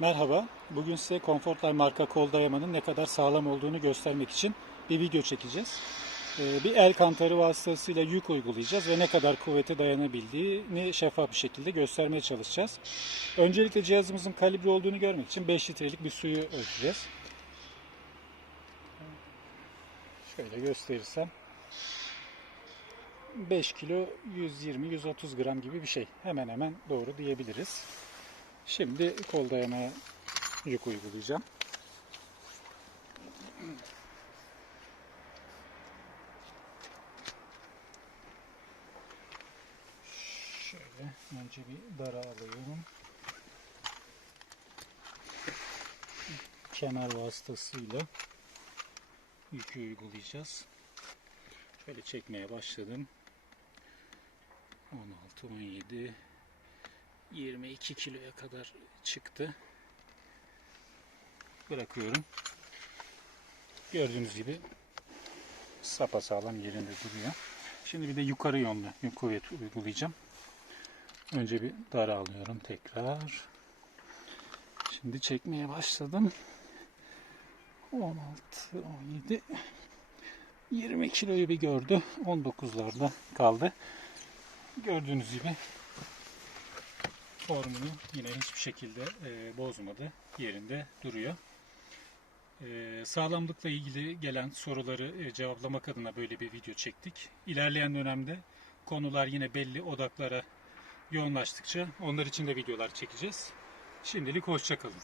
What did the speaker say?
Merhaba, bugün size Comfortline marka kol dayamanın ne kadar sağlam olduğunu göstermek için bir video çekeceğiz. Ee, Bir el kantarı vasıtasıyla yük uygulayacağız ve ne kadar kuvvete dayanabildiğini şeffaf bir şekilde göstermeye çalışacağız. Öncelikle cihazımızın kalibre olduğunu görmek için 5 litrelik bir suyu ölçeceğiz. Şöyle gösterirsem 5 kilo 120-130 gram gibi bir şey. Hemen hemen doğru diyebiliriz. Şimdi kol dayamaya yük uygulayacağım. Şöyle önce bir dara alıyorum. Kemer vasıtasıyla yükü uygulayacağız. Şöyle çekmeye başladım. 16, 17, 22 kiloya kadar çıktı. Bırakıyorum. Gördüğünüz gibi sapasağlam yerinde duruyor. Şimdi bir de yukarı yönlü kuvvet uygulayacağım. Önce bir dara alıyorum tekrar. Şimdi çekmeye başladım. 16, 17, 20 kiloyu bir gördü. 19'larda kaldı. Gördüğünüz gibi formunu yine hiçbir şekilde e, bozmadı. Yerinde duruyor. E, sağlamlıkla ilgili gelen soruları e, cevaplamak adına böyle bir video çektik. İlerleyen dönemde konular yine belli odaklara yoğunlaştıkça onlar için de videolar çekeceğiz. Şimdilik hoşçakalın.